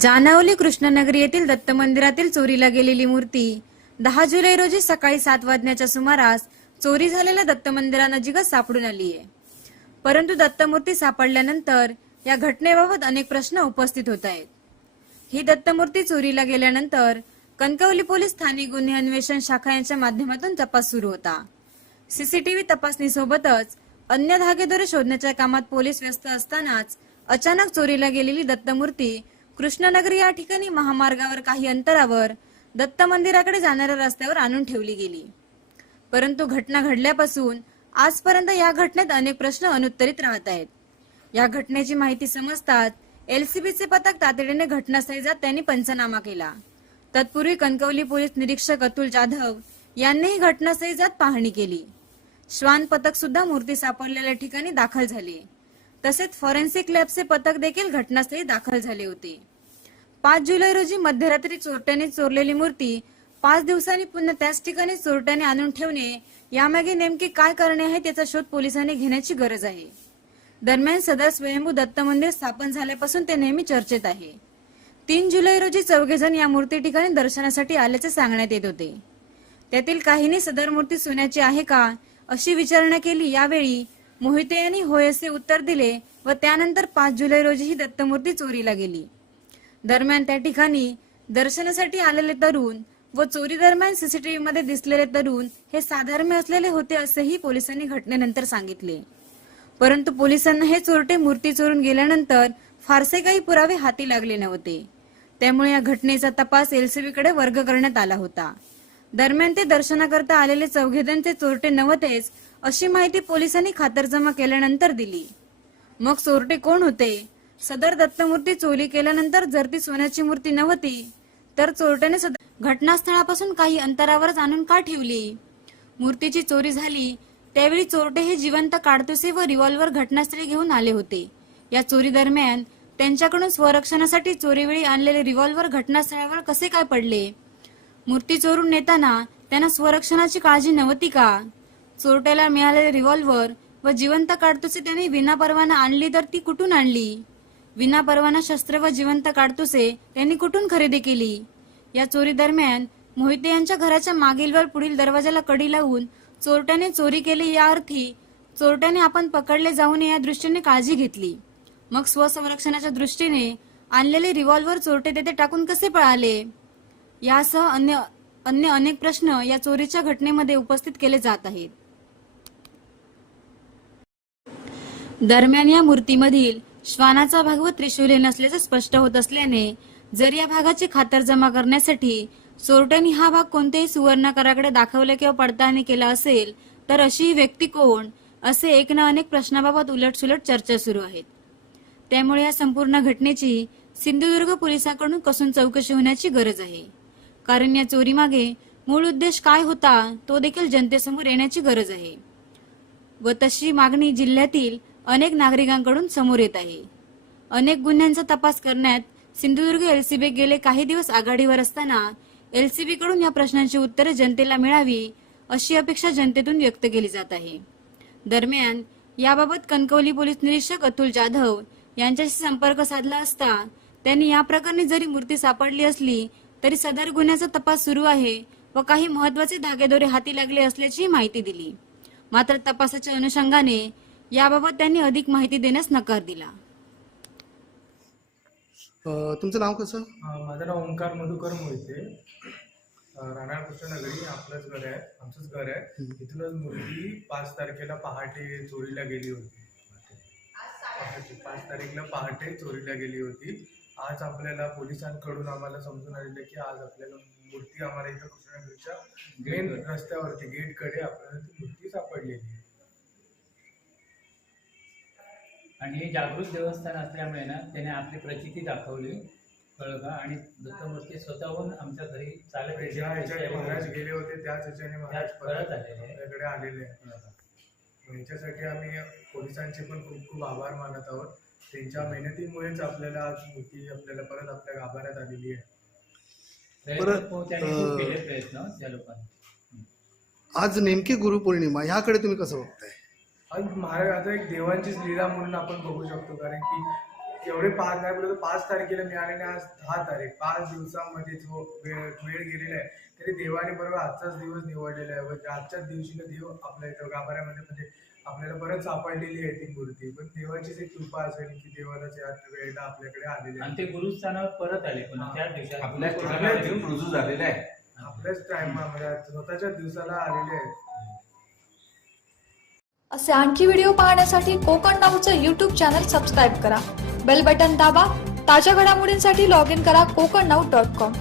जानावली कृष्णनगरी येथील दत्त मंदिरातील चोरीला गेलेली मूर्ती. दहा जुलै रोजी सकाळी सात वाजण्याच्या सुमारास चोरी झालेल्या दत्त मंदिरानजीकच सापडून आली आहे. परंतु दत्तमूर्ती सापडल्यानंतर या घटनेबाबत अनेक प्रश्न उपस्थित होत आहेत. ही दत्तमूर्ती चोरीला गेल्यानंतर कणकवली पोलीस स्थानिक गुन्हे अन्वेषण शाखा यांच्या माध्यमातून तपास सुरू होता. सीसीटीव्ही तपासणीसोबतच अन्य धागेदोरे शोधण्याच्या कामात पोलीस व्यस्त असतानाच अचानक चोरीला गेलेली दत्तमूर्ती कृष्णनगरी या ठिकाणी महामार्गावर काही अंतरावर दत्त मंदिराकडे जाणाऱ्या रस्त्यावर आणून ठेवली गेली. परंतु घटना घडल्यापासून आजपर्यंत या घटनेत अनेक प्रश्न अनुत्तरित राहत आहेत. या घटनेची माहिती समजतात एलसीबीचे पथक तातडीने घटनास्थळी जात त्यांनी पंचनामा केला. तत्पूर्वी कणकवली पोलीस निरीक्षक अतुल जाधव यांनीही घटनास्थळी जात पाहणी केली. श्वान पथक सुद्धा मूर्ती सापडलेल्या ठिकाणी दाखल झाले. तसेच फॉरेन्सिक लॅबचे पथक देखील घटनास्थळी दाखल झाले होते. पाच जुलै रोजी मध्यरात्री चोरट्याने चोरलेली मूर्ती पाच दिवसांनी पुन्हा त्याच ठिकाणी चोरट्याने आणून ठेवणे यामागे नेमके काय करणे आहे त्याचा शोध पोलिसांनी घेण्याची गरज आहे. दरम्यान सदर स्वयंभू दत्त मंदिर स्थापन झाल्यापासून ते नेहमी चर्चेत आहे. तीन जुलै रोजी चौघेजण या मूर्ती ठिकाणी दर्शनासाठी आल्याचे सांगण्यात येत होते. त्यातील काहींनी सदर मूर्ती सोन्याची आहे का अशी विचारणा केली यावेळी मोहिते यांनी होय असे उत्तर दिले व त्यानंतर पाच जुलै रोजी ही दत्तमूर्ती चोरीला गेली. दरम्यान त्या ठिकाणी दर्शनासाठी आलेले तरुण व चोरी दरम्यान सीसीटीव्ही मध्ये दिसलेले तरुण हे साधर्म्य असलेले होते असेही पोलिसांनी घटनेनंतर सांगितले. परंतु पोलिसांना हे चोरटे मूर्ती चोरून गेल्यानंतर फारसे काही पुरावे हाती लागले नव्हते. त्यामुळे या घटनेचा तपास एलसीबीकडे वर्ग करण्यात आला होता. दरम्यान ते दर्शनाकरता आलेले चौघेजण ते चोरटे नव्हतेच अशी माहिती पोलिसांनी खातरजमा केल्यानंतर दिली. मग चोरटे कोण होते? सदर दत्तमूर्ती चोरी केल्यानंतर जर ती सोन्याची मूर्ती नव्हती तर चोरट्याने सदर घटनास्थळापासून काही अंतरावरच आणून का ठेवली? मूर्तीची चोरी झाली त्यावेळी चोरटे हे जिवंत काडतुसे व रिव्हॉल्वर घटनास्थळी घेऊन आले होते. या चोरी दरम्यान त्यांच्याकडून स्वरक्षणासाठी चोरीवेळी आणलेले रिव्हॉल्वर घटनास्थळावर कसे काय पडले? मूर्ती चोरून नेताना त्यांना स्वरक्षणाची काळजी नव्हती का? चोरट्याला मिळालेले रिव्हॉल्वर व जिवंत काडतुसे त्यांनी विनापरवाना आणली तर ती कुठून आणली? विनापरवाना शस्त्र व जिवंत काडतुसे त्यांनी कुठून खरेदी केली? या चोरी दरम्यान मोहिते यांच्या घराच्या मागील वर पुढील दरवाजाला कडी लावून चोरट्याने चोरी केली या अर्थी चोरट्याने आपण पकडले जाऊ नये या दृष्टीने काळजी घेतली. मग स्वसंरक्षणाच्या दृष्टीने आणलेले रिव्हॉल्वर चोरटे तेथे टाकून कसे पळाले? यासह अन्य अन्य अनेक प्रश्न या चोरीच्या घटनेमध्ये उपस्थित केले जात आहेत. दरम्यान या मूर्तीमधील श्वानाचा भाग व त्रिशूले नसल्याचे स्पष्ट होत असल्याने जर या भागाची खातरजमा करण्यासाठी चोरट्यांनी हा भाग कोणत्याही सुवर्णाकाराकडे दाखवला किंवा पडताळणी केला असेल तर अशी व्यक्ती कोण असे एक ना अनेक प्रश्नाबाबत उलटसुलट चर्चा सुरू आहेत. त्यामुळे या संपूर्ण घटनेची सिंधुदुर्ग पोलिसांकडून कसून चौकशी होण्याची गरज आहे. कारण या चोरीमागे मूळ उद्देश काय होता तो देखील जनतेसमोर येण्याची गरज आहे. व तशी मागणी जिल्ह्यातील अनेक नागरिकांकडून समोर येत आहे. अनेक गुन्ह्यांचा तपास करण्यात सिंधुदुर्ग एलसीबी गेले काही दिवस आघाडीवर असताना एलसीबी कडून या प्रश्नांची उत्तरे जनतेला मिळावी अशी अपेक्षा जनतेतून व्यक्त केली जात आहे. दरम्यान याबाबत कणकवली पोलीस निरीक्षक अतुल जाधव यांच्याशी संपर्क साधला असता त्यांनी या प्रकरणी जरी मूर्ती सापडली असली तरी सदर गुन्ह्याचा तपास सुरू आहे व काही महत्त्वाचे धागेदोरे हाती लागले असल्याची माहिती दिली. मात्र तपासाच्या अनुषंगाने याबाबत त्यांनी अधिक माहिती देण्यास नकार दिला. अ, तुमचं नाव कसं? अं, माझं नाव ओंकार मधुकर मोहिते. अं, राहणार कृष्णनगरी आपलंच घर आहे आमचंच घर आहे. इथूनच मूर्ती पाच तारखेला पहाटे चोरीला गेली होती. पहाटे पाच तारीखला पहाटे चोरीला गेली होती. आज आपल्याला पोलिसांकडून आम्हाला समजून आलेलं की आज आपल्याला मूर्ती आम्हाला इथं कृष्णनगरच्या मेन रस्त्यावरती गेटकडे आपल्याला ती मूर्ती सापडलेली आहे. आणि हे जागृत देवस्थान असल्यामुळे ना त्याने आपली प्रचिती दाखवली कळलं का आणि दत्तमूर्ती स्वतःहून आमच्या घरी चालत येते. ज्या ह्याच्याने महाराज गेले होते त्याच ह्याच्याने महाराज परत आलेले आहे. आपल्याकडे आलेले आहे याच्यासाठी आम्ही पोलिसांचे पण खूप खूप आभार मानत आहोत त्यांच्या मेहनतीमुळेच आपल्याला आज मूर्ती आपल्याला परत आपल्या गाभाऱ्यात आलेली आहे. प्रयत्न परत, खूप- त्यांनी खूप अं, केले प्रयत्न त्या लोकांनी. आज नेमकी गुरुपौर्णिमा ह्याकडे तुम्ही कसं बघताय? आज महाराज आता एक देवांचीच लीला म्हणून आपण बघू शकतो कारण की एवढे पाच नाही बोलत पाच तारखेला मिळाले आणि आज दहा तारीख पाच दिवसामध्ये जो वेळ वेळ गेलेला आहे तरी देवाने बरोबर आजचाच दिवस निवडलेला आहे व आजच्याच दिवशीला देव आपल्या इथं गाभाऱ्यामध्ये म्हणजे आपल्याला परत सापडलेली आहे ती मूर्ती पण देवाचीच एक कृपा असेल की देवालाच या वेळेला आपल्याकडे आलेली आणि ते गुरुस्थानावर परत आले पुन्हा त्याच दिवसात आपल्या आपल्या ठिकाणी येऊन रुजू झालेले आहे. आपल्याच टाइममध्ये स्वतःच्याच दिवसाला आलेले आहेत. असे आणखी व्हिडिओ पाहण्यासाठी कोकण नाऊचं यूट्यूब चॅनल सबस्क्राईब करा. बेल बटन दाबा. ताज्या घडामोडींसाठी लॉग इन करा कोकण नाऊ डॉट कॉम